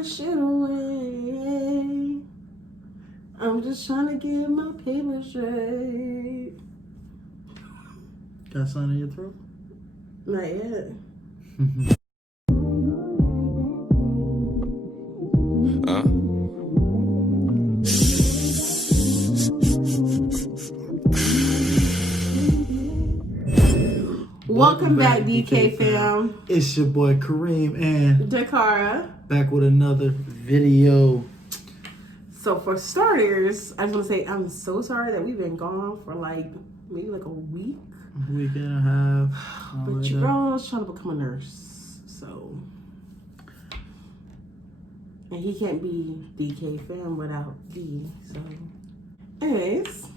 my shit away. I'm just trying to get my paper straight. Got something in your throat? Not yet. Welcome back, DK fam. It's your boy Kareem and Dekara. Back with another video. So for starters, I just want to say I'm so sorry that we've been gone for maybe a week. A week and a half. But your girl is trying to become a nurse, so. And he can't be DK fam without D, so. Anyways,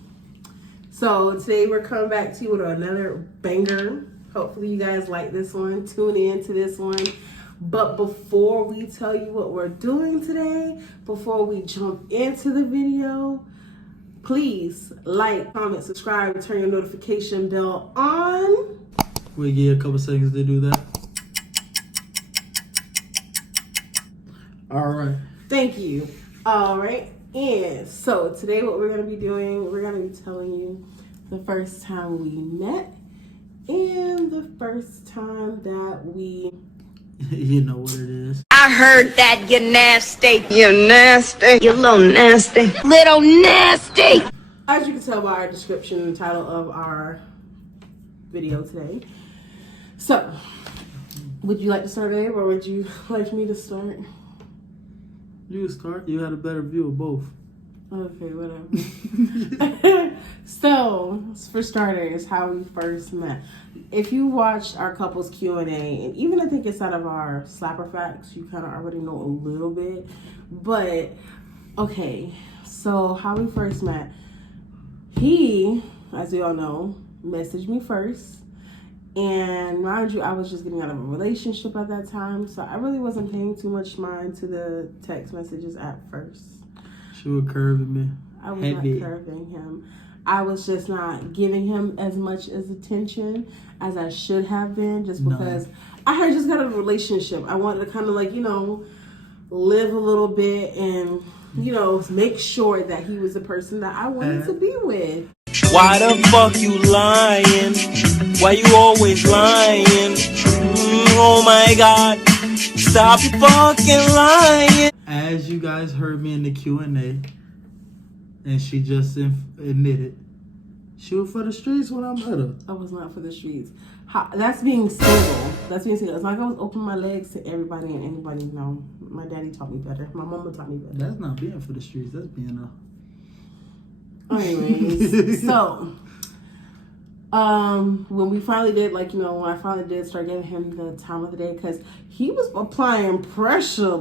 so today we're coming back to you with another banger. Hopefully you guys like this one. Tune in to this one. But before we tell you what we're doing today, before we jump into the video, please like, comment, subscribe, and turn your notification bell on. We'll give you a couple seconds to do that. All right. Thank you. All right. And so today what we're going to be doing, we're going to be telling you the first time we met and the first time that we... You know what it is. I heard that, you nasty. You nasty. You little nasty. Little nasty. As you can tell by our description and title of our video today. So, would you like to start, Abe, or would you like me to start? You start. You had a better view of both. Okay, whatever. So, for starters, how we first met. If you watched our couples Q&A, and even I think inside of our Slapper Facts, you kind of already know a little bit. But, okay, so how we first met. He, as we all know, messaged me first. And mind you, I was just getting out of a relationship at that time. So I really wasn't paying too much mind to the text messages at first. She was curving me. I was not curving him. I was just not giving him as much as attention as I should have been, just because I had just got out of a relationship. I wanted to kind of live a little bit and, make sure that he was the person that I wanted to be with. Why the fuck you lying? Why you always lying? Oh my God, stop fucking lying. As you guys heard me in the Q&A, and she just admitted, she was for the streets when I met her. I was not for the streets. That's being single. That's being single. It's like I was opening my legs to everybody and anybody. No, my daddy taught me better. My mama taught me better. That's not being for the streets. That's being Anyways, so when we finally did, when I finally did start giving him the time of the day, because he was applying pressure,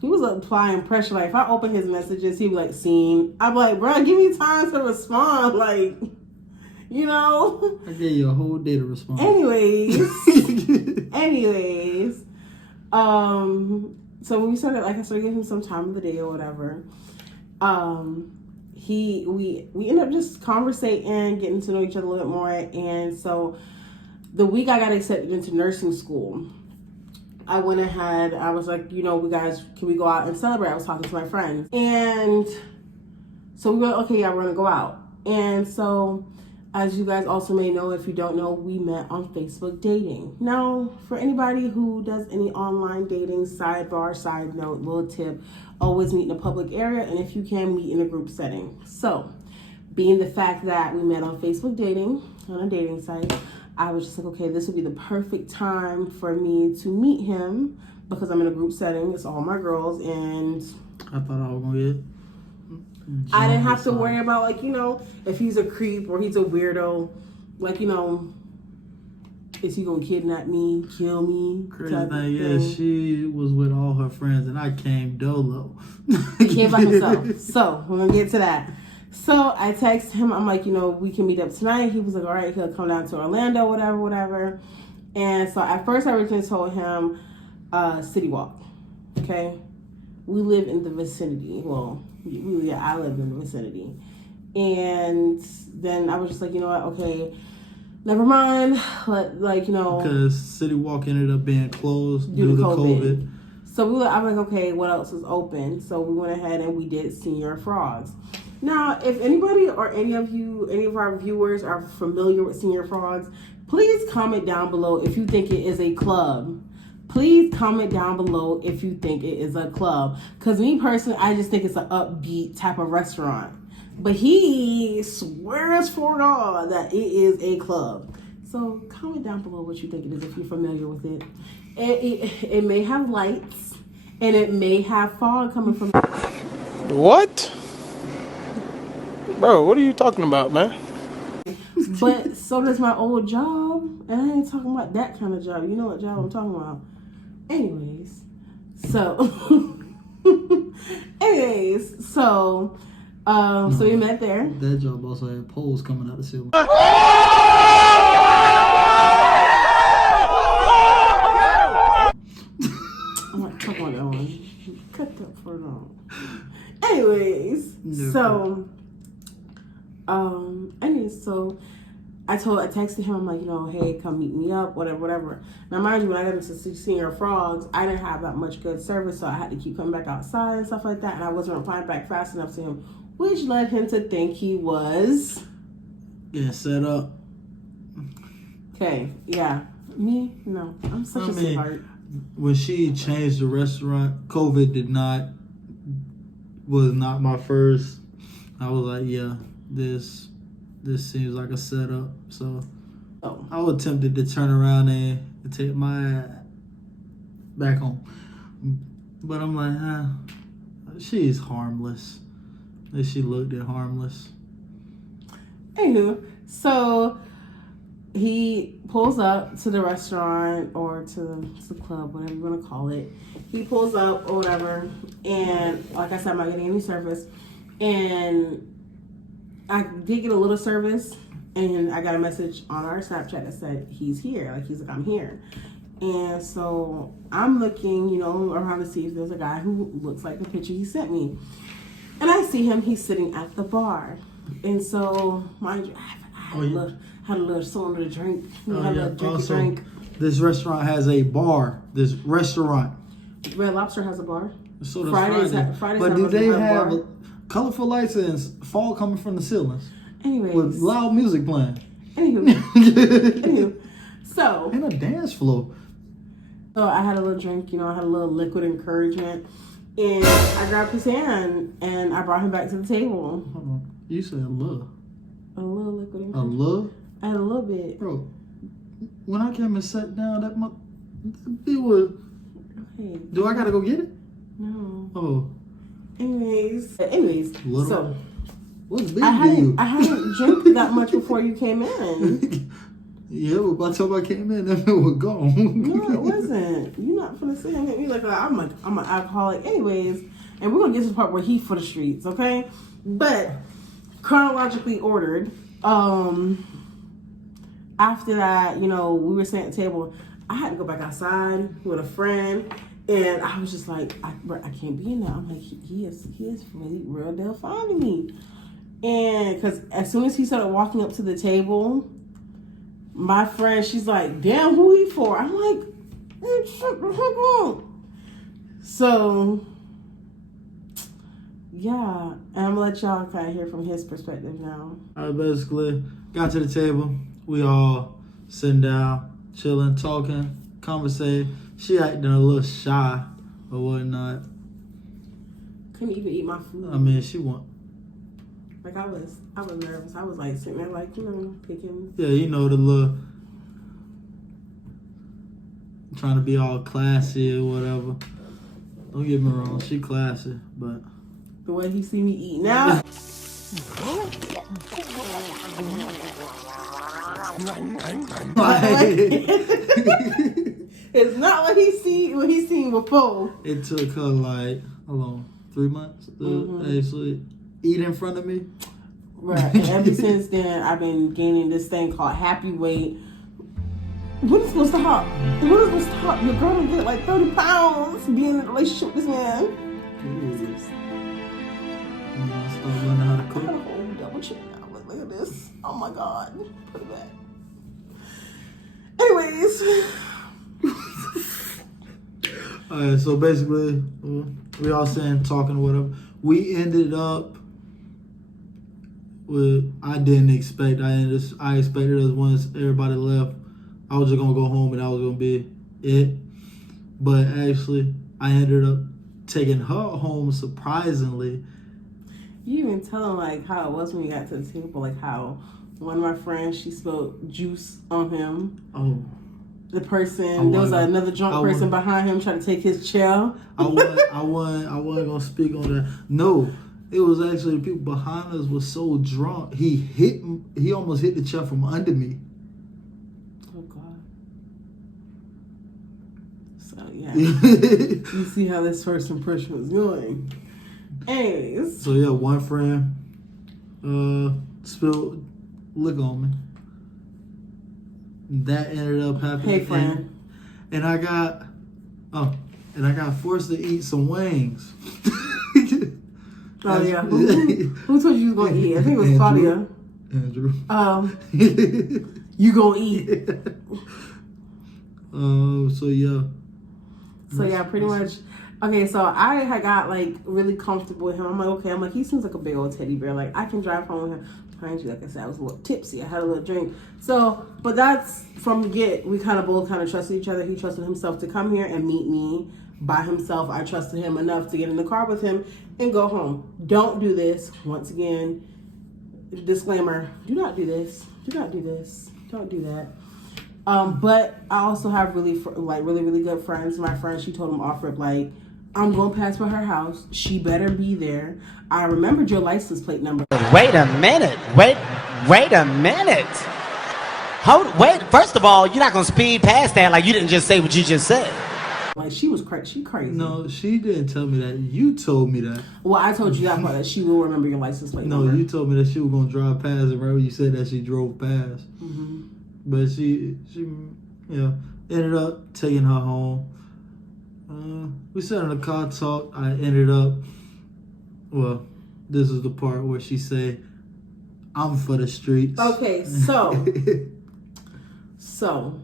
if I open his messages, he'd be like, "Seen." I'm like, "Bro, give me time to respond." I gave you a whole day to respond. Anyways. So when we started, I started giving him some time of the day or whatever. We ended up just conversating, getting to know each other a little bit more. And so the week I got accepted into nursing school, I went ahead, I was like, can we go out and celebrate? I was talking to my friends. And so we went, okay, yeah, we're going to go out. And so, as you guys also may know, if you don't know, we met on Facebook dating. Now, for anybody who does any online dating, side note, little tip, always meet in a public area, and if you can, meet in a group setting. So, being the fact that we met on Facebook dating, on a dating site, I was just like, okay, this would be the perfect time for me to meet him because I'm in a group setting. It's all my girls, and I thought I was going to get... I didn't have to worry about, if he's a creep or he's a weirdo. Is he going to kidnap me, kill me? Crazy thing is, she was with all her friends and I came dolo. He came by himself. So, we're going to get to that. So, I texted him. I'm like, we can meet up tonight. He was like, all right, he'll come down to Orlando, whatever. And so, at first, I originally told him City Walk. Okay? We live in the vicinity. Well, I live in the vicinity. And then I was just like, you know what? Okay, never mind. Because City Walk ended up being closed due to COVID. So I'm like, okay, what else is open? So we went ahead and we did Senior Frogs. Now, if anybody or any of our viewers are familiar with Senior Frogs, please comment down below if you think it is a club. Please comment down below if you think it is a club. Because me personally, I just think it's an upbeat type of restaurant. But he swears for God that it is a club. So comment down below what you think it is if you're familiar with it. It may have lights and it may have fog coming from. What? Bro, what are you talking about, man? But so does my old job. And I ain't talking about that kind of job. You know what job I'm talking about. Anyways. So so we met there. That job also had poles coming out the ceiling. I'm like, come on, Ellen. Cut that for long. Anyways, so I texted him, I'm like, hey, come meet me up, whatever. Now, mind you, when I got into Senior Frogs, I didn't have that much good service, so I had to keep coming back outside and stuff like that, and I wasn't replying back fast enough to him, which led him to think he was getting set up. Okay, yeah. Me? No. I'm such a sweetheart. When she changed the restaurant, COVID was not my first. I was like, yeah, this seems like a setup. So I was tempted to turn around and take my ass back home. But I'm like, she's harmless. And she looked at harmless. Anywho, so he pulls up to the restaurant or to the club, whatever you want to call it. He pulls up or whatever, and like I said, I'm not getting any service. And I did get a little service, and I got a message on our Snapchat that said he's here. Like, he's like, I'm here. And so I'm looking, around to see if there's a guy who looks like the picture he sent me. And I see him, he's sitting at the bar. And so, mind you, I had a little something to drink. Drink. This restaurant has a bar. This restaurant. Red Lobster has a bar. So does Fridays but do they have colorful lights and fall coming from the ceilings? Anyways. With loud music playing. Anywho. So. And a dance floor. So I had a little drink, I had a little liquid encouragement. And I grabbed his hand and I brought him back to the table. Hold on. You said a little. A little liquid encouragement. A little? I had a little bit. Bro, when I came and sat down, it was... Okay. Do I gotta go get it? No. Oh. Anyways. Little. So. What's big to you? I hadn't drank that much before you came in. Yeah, but by the time I came in, that was gone. No, it wasn't. You're not finna sit and hit me like I'm an alcoholic. Anyways, and we're gonna get to the part where he for the streets, okay? But chronologically ordered. After that, we were sitting at the table. I had to go back outside with a friend, and I was just like, I can't be in there. I'm like, he is really real deal fine to me. And because as soon as he started walking up to the table, my friend, she's like, damn, who he for? I'm like, shut the fuck up. So, yeah. And I'm going to let y'all kind of hear from his perspective now. I basically got to the table. We all sitting down, chilling, talking, conversating. She acting a little shy or whatnot. Couldn't even eat my food. I mean, she want. Like, I was nervous. I was like sitting there like, picking. Yeah, the little trying to be all classy or whatever. Don't get me wrong, she classy, but the way he see me eat now. It's not what he seen before. It took her like, how long? 3 months to actually eat in front of me. Right. And ever since then, I've been gaining this thing called happy weight. When is supposed to stop? When is supposed to stop? Your girl will get like 30 pounds being in a relationship with this man. Start learning how to cook. I got a whole double chin now. Look at this. Oh my God. Put it back. Anyways. Alright, so basically, we all sitting talking or whatever. We ended up with, I didn't expect, I expected us once everybody left, I was just gonna go home and that was gonna be it. But actually, I ended up taking her home surprisingly. You even tell him like how it was when you got to the table, like how one of my friends, she spilled juice on him. Oh. The person, there was another drunk person behind him trying to take his chair. I wasn't gonna speak on that. No, it was actually the people behind us was so drunk. He almost hit the chair from under me. Oh God. So yeah, you see how this first impression was going. Anyways. So yeah, one friend spilled liquor on me. That ended up happening. Hey, friend. And I got forced to eat some wings. Oh yeah. Who told you was gonna eat? I think it was Claudia. Andrew. You gonna eat? So yeah. So yeah, pretty much. Okay, so I had got like really comfortable with him. I'm like, okay. I'm like, he seems like a big old teddy bear. Like I can drive home with him. Mind you, like I said, I was a little tipsy. I had a little drink. So, but that's from the get. We kind of both trusted each other. He trusted himself to come here and meet me by himself. I trusted him enough to get in the car with him and go home. Don't do this. Once again, disclaimer: do not do this. Do not do this. Don't do that. But I also have really good friends. My friend, she told him off rip, like, I'm going to pass by her house. She better be there. I remembered your license plate number. Wait a minute. Wait a minute. Wait. First of all, you're not going to speed past that like you didn't just say what you just said. Like, she was she crazy. No, she didn't tell me that. You told me that. Well, I told you that part, that she will remember your license plate number. No, you told me that she was going to drive past, and right when you said that, she drove past. Mm-hmm. But she ended up taking her home. We sat in the car, talked. I ended up, well, this is the part where she said, I'm for the streets. Okay, so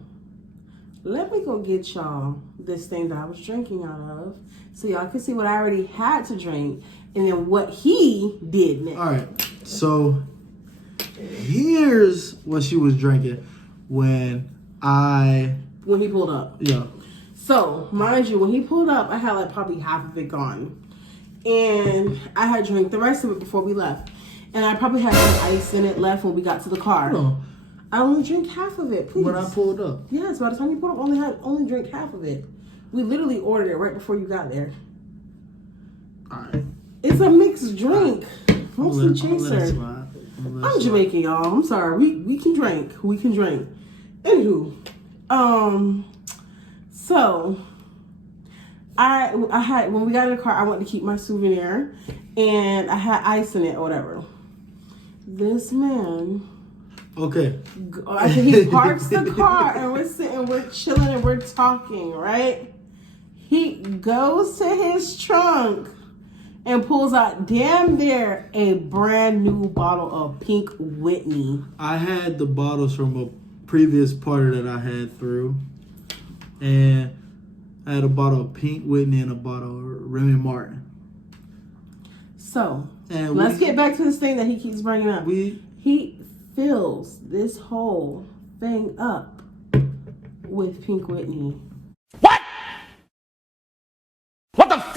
let me go get y'all this thing that I was drinking out of so y'all can see what I already had to drink and then what he did next. All right, so here's what she was drinking when he pulled up. Yeah. So, mind you, when he pulled up, I had like probably half of it gone. And I had drank the rest of it before we left. And I probably had some ice in it left when we got to the car. No. I only drank half of it, please. When I pulled up? Yes, by the time you pulled up, only drank half of it. We literally ordered it right before you got there. All right. It's a mixed drink. Mostly chaser. I'm Jamaican, y'all. I'm sorry. We can drink. We can drink. Anywho. So, I had, when we got in the car, I wanted to keep my souvenir, and I had ice in it or whatever. This man, okay, after he parks the car and we're chilling and we're talking, right? He goes to his trunk and pulls out damn near a brand new bottle of Pink Whitney. I had the bottles from a previous party that I had through. And I had a bottle of Pink Whitney and a bottle of Remy Martin. So, let's get back to this thing that he keeps bringing up. He fills this whole thing up with Pink Whitney. What? What the f?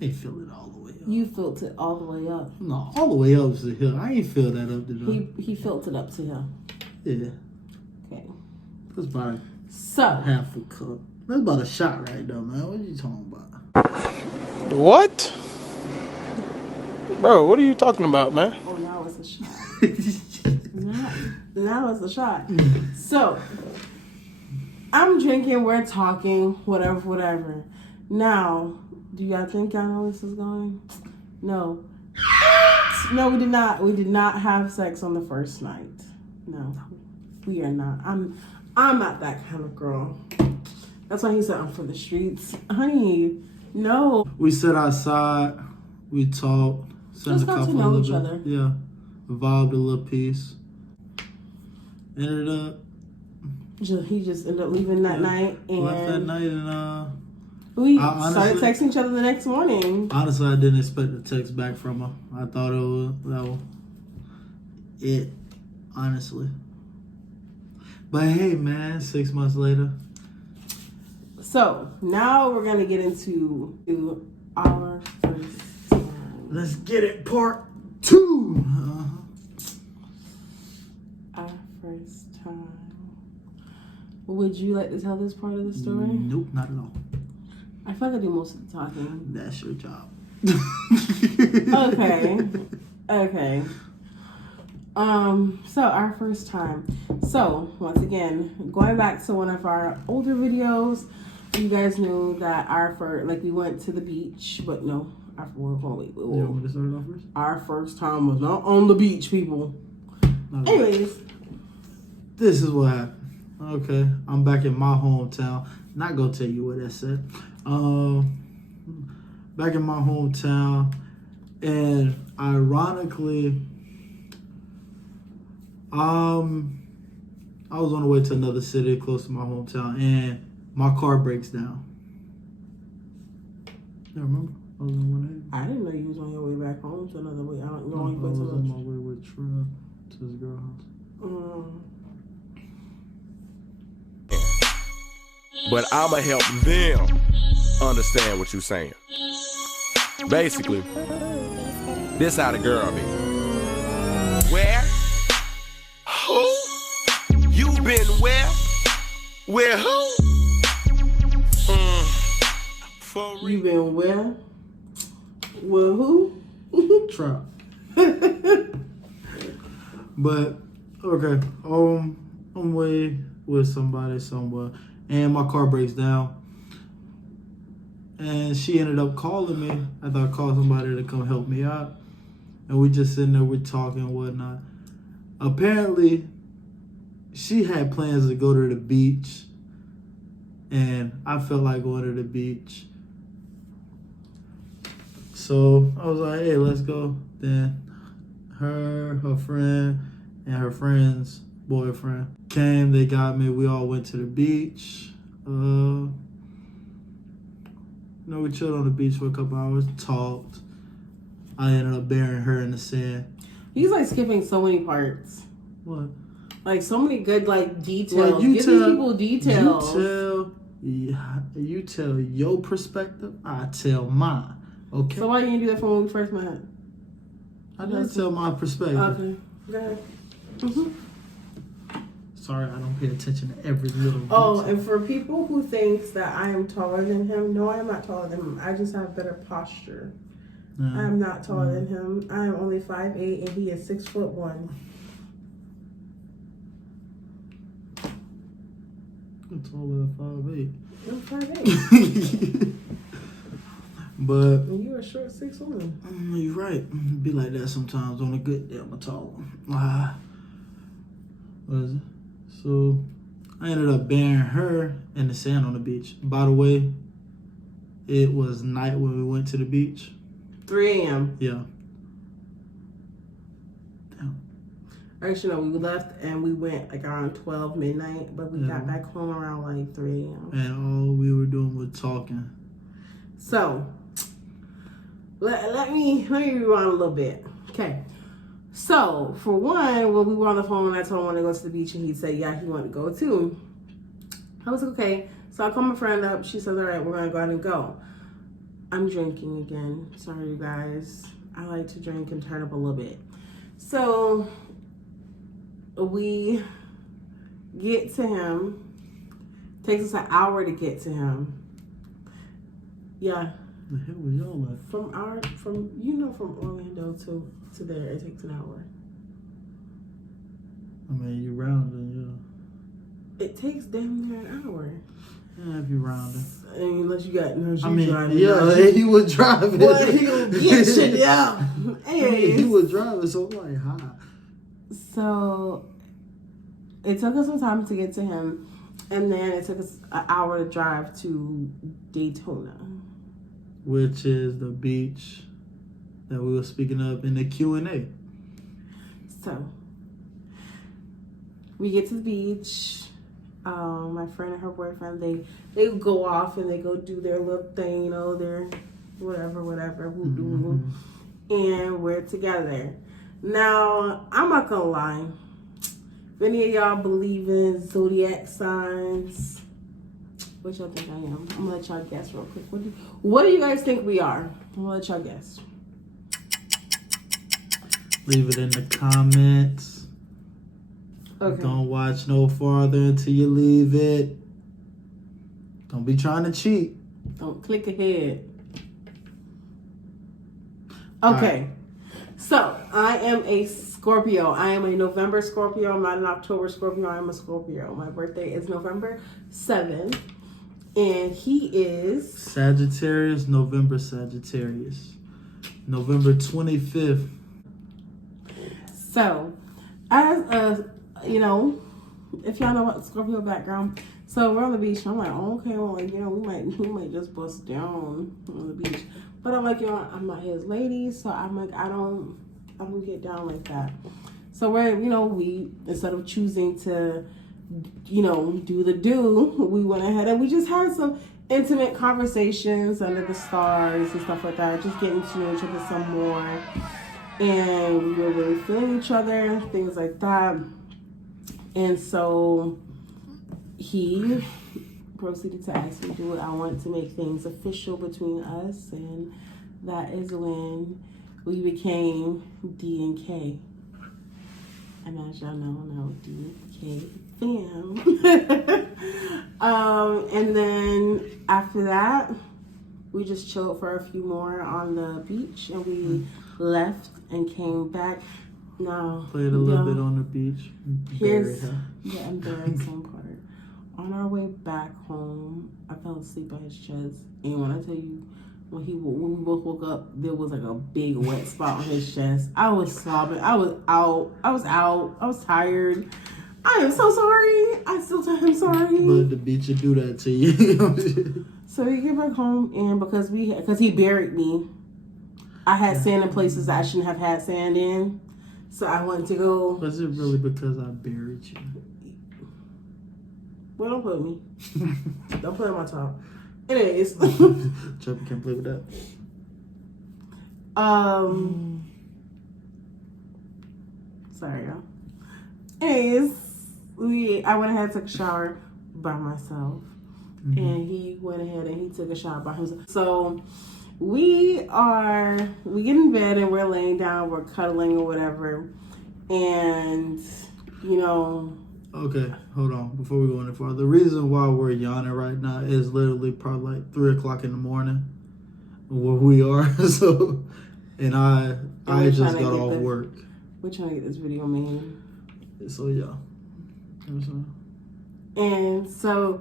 I ain't fill it all the way up. You filled it all the way up. No, all the way up to here. I ain't fill that up to them. He filled it up to him. Yeah. Okay. That's about So half a cup. That's about a shot right there, man. What are you talking about? What? Bro, what are you talking about, man? Oh, now it's a shot. now it's a shot. So, I'm drinking, we're talking, whatever. Now, do y'all think y'all know where this is going? No. No, we did not. We did not have sex on the first night. No, we are not. I'm not that kind of girl. That's why he said I'm for the streets. Honey, no. We sat outside, we talked, sent a couple to know each other. Yeah. Vibed a little piece. Ended up He just ended up leaving that night, and left that night, and We started texting each other the next morning. Honestly, I didn't expect a text back from her. I thought that was it, honestly. But hey, man, 6 months later. So now we're gonna get into our first time. Let's get it, part 2. Our first time. Would you like to tell this part of the story? Nope, not at all. I feel like I do most of the talking. That's your job. Okay. So our first time. So once again, going back to one of our older videos, you guys knew that we went to the beach, but no, our first time was not on the beach, people. Anyways, this is what happened. Okay, I'm back in my hometown. Not gonna tell you what that said. Back in my hometown, and ironically, I was on the way to another city close to my hometown, and my car breaks down. You remember? I was on 180. I didn't know you was on your way back home to another way. I was on my way with Trina to his girl house. But I'ma help them understand what you're saying. Basically, this how the girl be. Where? Who? You been where? Where who? For real. You been where? Well, who? Trap. But okay, I'm way with somebody somewhere, and my car breaks down, and she ended up calling me. I thought I called somebody to come help me out, and we just sitting there, we're talking and whatnot. Apparently, she had plans to go to the beach, and I felt like going to the beach. So I was like, hey, let's go. Then her friend, and her friend's boyfriend came. They got me. We all went to the beach. We chilled on the beach for a couple hours, talked. I ended up burying her in the sand. He's like skipping so many parts. What? Like so many good details. Well, Give these people details. You tell your perspective. I tell mine. Okay. So why you didn't do that from when we first met? I didn't tell my perspective. Okay. Go ahead. Mm-hmm. Sorry, I don't pay attention to every little detail. Oh, and for people who thinks that I am taller than him, no, I am not taller than him. I just have better posture. I am not taller than him. I am only 5'8", and he is 6'1". I'm taller than 5'8". I'm 5'8". But and you are short 6'1". You're right. Be like that sometimes. On a good day, I'm a tall one. What is it? So I ended up burying her in the sand on the beach. By the way, it was night when we went to the beach. 3 a.m. Yeah. Damn. Actually, no, we left and we went around 12 midnight, but we got back home around 3 a.m. And all we were doing was talking. So let me rewind a little bit. Okay. So for one, when we were on the phone and I told him I want to go to the beach, and he said, yeah, he wanted to go too. I was like, okay. So I called my friend up. She said, all right, we're going to go ahead and go. I'm drinking again. Sorry, you guys. I like to drink and turn up a little bit. So we get to him. Takes us an hour to get to him. Yeah. The hell was y'all at? From Orlando to there, it takes an hour. I mean, you rounding, yeah. It takes damn near an hour. Yeah, if you rounding. Unless you got no driving. Yeah, he was driving. Boy, he gonna get shit down. He was driving, so I'm like, hi. So it took us some time to get to him, and then it took us an hour to drive to Daytona, which is the beach that we were speaking of in the Q&A. So we get to the beach. My friend and her boyfriend, they go off and they go do their little thing, you know, their whatever, voodoo, and we're together. Now, I'm not gonna lie. If any of y'all believe in zodiac signs, what y'all think I am? I'm gonna let y'all guess real quick. What do you guys think we are? I'm gonna let y'all guess. Leave it in the comments. Okay. Don't watch no farther until you leave it. Don't be trying to cheat. Don't click ahead. Okay. Right. So, I am a Scorpio. I am a November Scorpio. I'm not an October Scorpio. I am a Scorpio. My birthday is November 7th. And he is... Sagittarius, November Sagittarius. November 25th. So, as a, you know, if y'all know what Scorpio background, so we're on the beach. I'm like, oh, okay, well, like, you know, we might just bust down on the beach. But I'm like, you know, I'm not his lady, so I'm like, I don't get down like that. So we're, you know, we, instead of choosing to, you know, do, we went ahead and we just had some intimate conversations under the stars and stuff like that, just getting to know each other some more. And we were really feeling each other, things like that. And so he proceeded to ask me, do I want to make things official between us? And that is when we became D and K. And as y'all know, D and K fam. And then after that, we just chilled for a few more on the beach, and we left and came back. Now Played a little bit on the beach. Here's the embarrassing part. On our way back home, I fell asleep by his chest, and when I tell you, when we both woke up, there was like a big wet spot on his chest. I was sobbing. I was out. I was tired. I am so sorry. I still tell him sorry. But the beach would do that to you. So we get back home, and because he buried me, I had sand in places that I shouldn't have had sand in. So I wanted to go. Was it really because I buried you? Well, don't put me. Don't put it on my top. Anyways. Chubby can't play with that. Sorry, y'all. Anyways, I went ahead and took a shower by myself. Mm-hmm. And he went ahead and he took a shower by himself. So we get in bed and we're laying down, we're cuddling or whatever. And, you know. Okay, hold on. Before we go any further, the reason why we're yawning right now is literally probably like 3 o'clock in the morning where we are. So, and I just got off work. We're trying to get this video made. So yeah. And so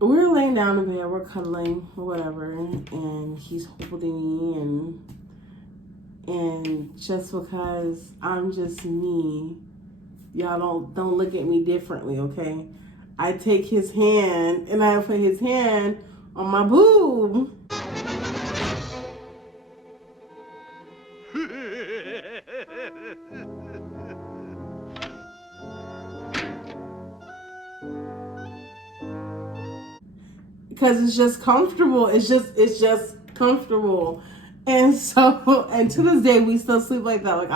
we're laying down in bed, we're cuddling or whatever, and he's holding me, and just because I'm just me, y'all don't look at me differently, okay? I take his hand and I put his hand on my boob. Because it's just comfortable. It's just comfortable. And so, and to this day, we still sleep like that. Like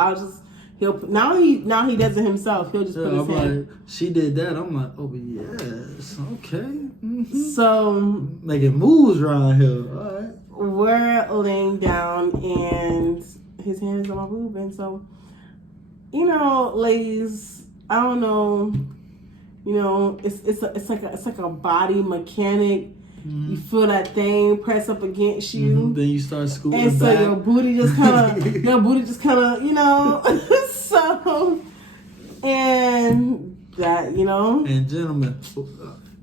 now he does it himself. He'll just put his hand. Like, she did that. I'm like, oh yes, okay. Mm-hmm. So making moves around here. All right. We're laying down and his hand is on my boob, and so, you know, ladies, I don't know, you know, it's like a body mechanic. Mm-hmm. You feel that thing press up against you. Mm-hmm. Then you start scooting and so back. your booty just kind of, you know. So, and that, you know. And gentlemen,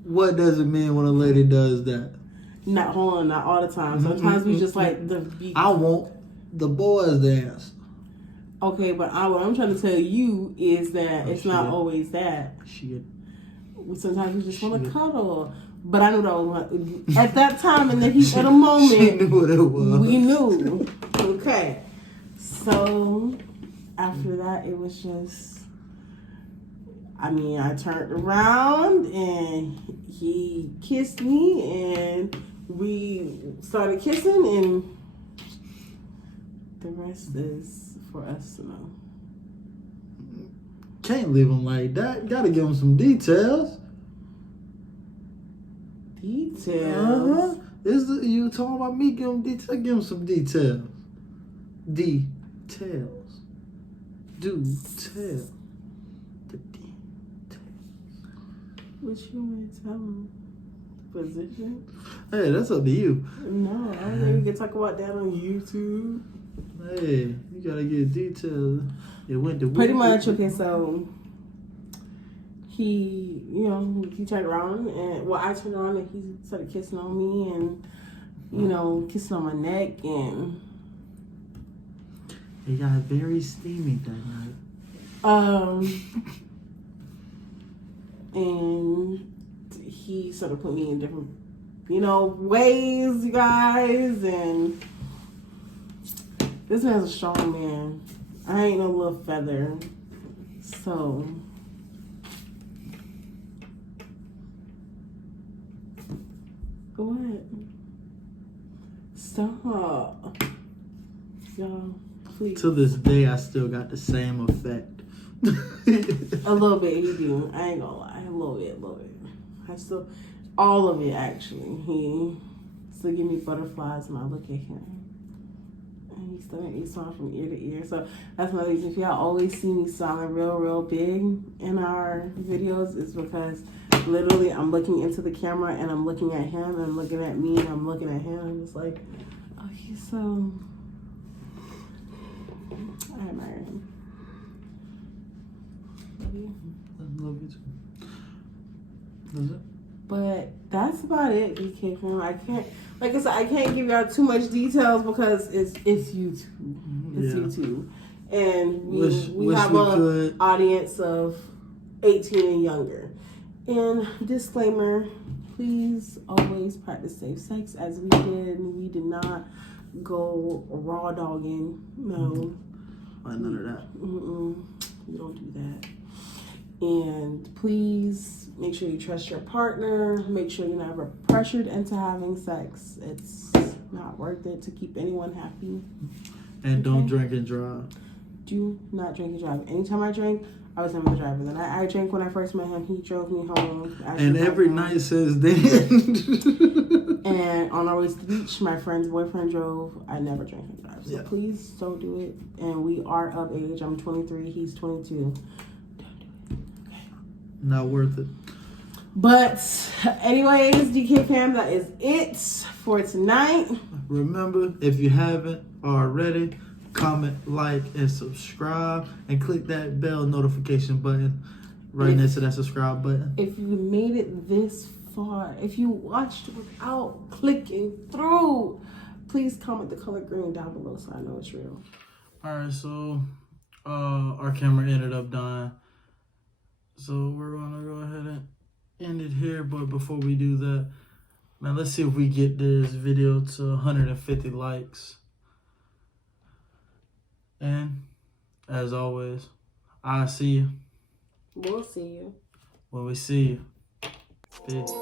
what does it mean when a lady does that? Not all the time. Sometimes we just like the beat. I want the boys dance. Okay, but what I'm trying to tell you is that it's not always that. Shit. Sometimes we just want to cuddle. But I knew that was at that time in the heat of the moment. She knew what it was. We knew. Okay. So after that, it was just I turned around and he kissed me and we started kissing, and the rest is for us to know. Can't leave him like that. Gotta give him some details. Details? You talking about me? Give him details. Give him some details. Details. Do tell. The details. What you want to tell him? Position? Hey, that's up to you. No, I don't think we can talk about that on YouTube. Hey, you gotta get details. It went to Pretty much. Okay, so he turned around and I turned around and he started kissing on me and kissing on my neck, and it got very steamy that night. And he sort of put me in different ways, you guys, and this man's a strong man. I ain't no little feather. So what? Stop. Y'all, please. To this day, I still got the same effect. A little bit, he do. I ain't gonna lie. A little bit. I still, all of it actually. He still give me butterflies when I look at him. And he still make me smile from ear to ear. So that's another reason if y'all always see me smiling real big in our videos is because literally I'm looking into the camera and I'm looking at him and I'm looking at me and I'm looking at him. I'm just like, oh, he's so, I admire him. Love you. I love you too. Is it? But that's about it, DK. I can't, like I said, I can't give y'all too much details because it's YouTube. It's YouTube. And we have an audience of 18 and younger. And disclaimer, please always practice safe sex as we did. We did not go raw dogging. No. None of that. We don't do that. And please make sure you trust your partner. Make sure you're never pressured into having sex. It's not worth it to keep anyone happy. And don't drink and drive. Do not drink and drive. Anytime I drank, I was never the driver. Then I drank when I first met him. He drove me home. And every night since then. And on our way to the beach, my friend's boyfriend drove. I never drank and drive. So please don't do it. And we are of age. I'm 23. He's 22. Not worth it. But anyways, DK fam, that is it for tonight. Remember, if you haven't already, comment, like, and subscribe, and click that bell notification button right next to that subscribe button. If you made it this far, if you watched without clicking through, please comment the color green down below so I know it's real. Alright, so our camera ended up dying. So we're gonna go ahead and end it here, but before we do that, man, let's see if we get this video to 150 likes. And as always, I'll see you. We'll see you when we see you. Peace.